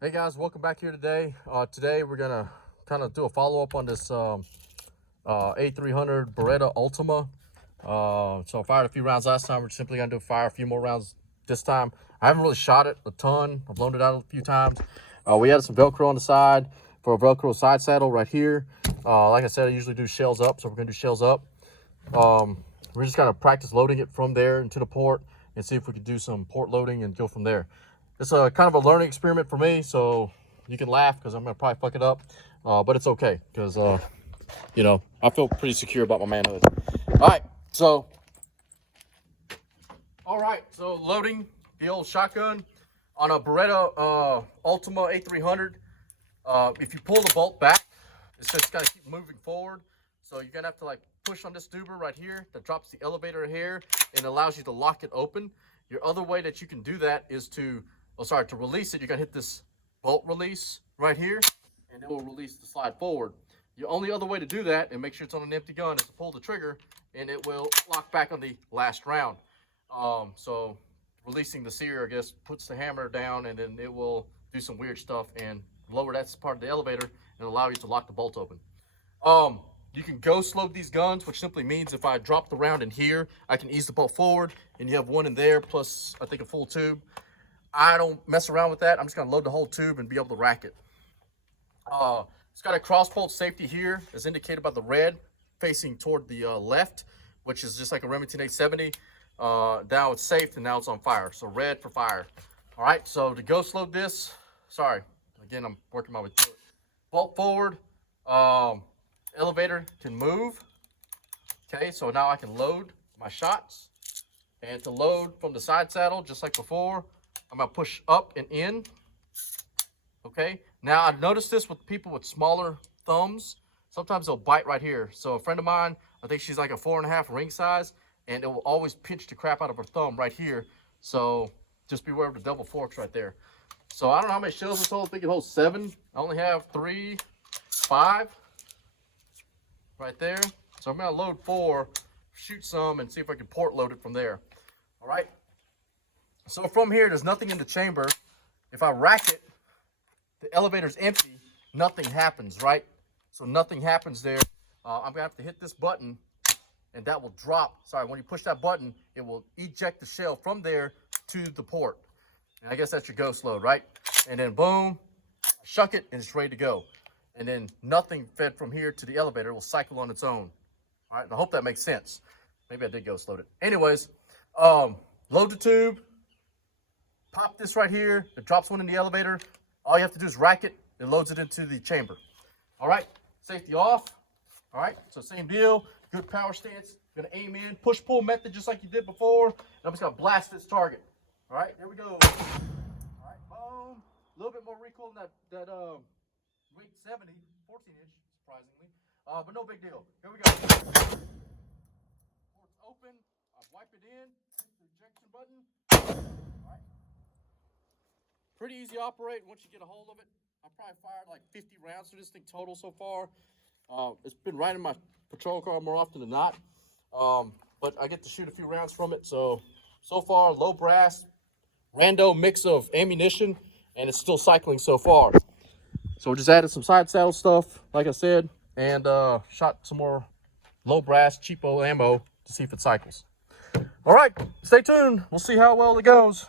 Hey guys, welcome back here today. Today we're gonna kind of do a follow-up on this A300 Beretta Ultima. So I fired a few rounds last time. We're simply gonna fire a few more rounds this time. I haven't really shot it a ton. I've loaned it out a few times. We added some Velcro on the side for a Velcro side saddle right here. Like I said, I usually do shells up, so we're gonna do shells up. We're just gonna practice loading it from there into the port and see if we can do some port loading and go from there. It's a kind of a learning experiment for me, so you can laugh because I'm gonna probably fuck it up, but it's okay because you know, I feel pretty secure about my manhood. All right, so loading the old shotgun on a Beretta Ultima A300. If you pull the bolt back, it's just gotta keep moving forward. So you're gonna have to like push on this doober right here that drops the elevator here and allows you to lock it open. Your other way that you can do that is to release it. You're gonna hit this bolt release right here and it will release the slide forward. The only other way to do that, and make sure it's on an empty gun, is to pull the trigger and it will lock back on the last round. So releasing the sear, I guess, puts the hammer down and then it will do some weird stuff and lower that part of the elevator and allow you to lock the bolt open. You can ghost load these guns, which simply means if I drop the round in here, I can ease the bolt forward and you have one in there plus I think a full tube. I don't mess around with that. I'm just gonna load the whole tube and be able to rack it. It's got a cross bolt safety here, as indicated by the red facing toward the left, which is just like a Remington 870. Now it's safe and now it's on fire. So red for fire. All right, so to ghost load this, sorry, again, I'm working my way through it. Bolt forward, elevator can move. Okay, so now I can load my shots. And to load from the side saddle, just like before, I'm gonna push up and in. Okay, now I've noticed this with people with smaller thumbs. Sometimes they'll bite right here. So a friend of mine, I think she's like a 4.5 ring size, and it will always pinch the crap out of her thumb right here. So just beware of the double forks right there. So I don't know how many shells this holds. I think it holds 7. I only have 3, 5 right there. So I'm gonna load 4, shoot some, and see if I can port load it from there. All right. So from here, there's nothing in the chamber. If I rack it, the elevator's empty, nothing happens, right? So nothing happens there. I'm gonna have to hit this button and that will drop. Sorry, when you push that button, it will eject the shell from there to the port. And I guess that's your ghost load, right? And then boom, shuck it and it's ready to go. And then nothing fed from here to the elevator will cycle on its own. All right, and I hope that makes sense. Maybe I did ghost load it. Anyways, load the tube, pop this right here, it drops one in the elevator. All you have to do is rack it, it loads it into the chamber. All right, safety off. All right, so same deal, good power stance. Gonna aim in, push-pull method just like you did before. And I'm just gonna blast this target. All right, here we go. All right, boom. A little bit more recoil than that weight 70, 14-inch, surprisingly. But no big deal. Here we go. Port's open, I wipe it in, hit the ejection button. All right. Pretty easy to operate once you get a hold of it. I probably fired like 50 rounds through this thing total so far. It's been right in my patrol car more often than not. But I get to shoot a few rounds from it. So far, low brass, rando mix of ammunition, and it's still cycling so far. So we just added some side saddle stuff, like I said, and shot some more low brass, cheapo ammo to see if it cycles. All right, stay tuned. We'll see how well it goes.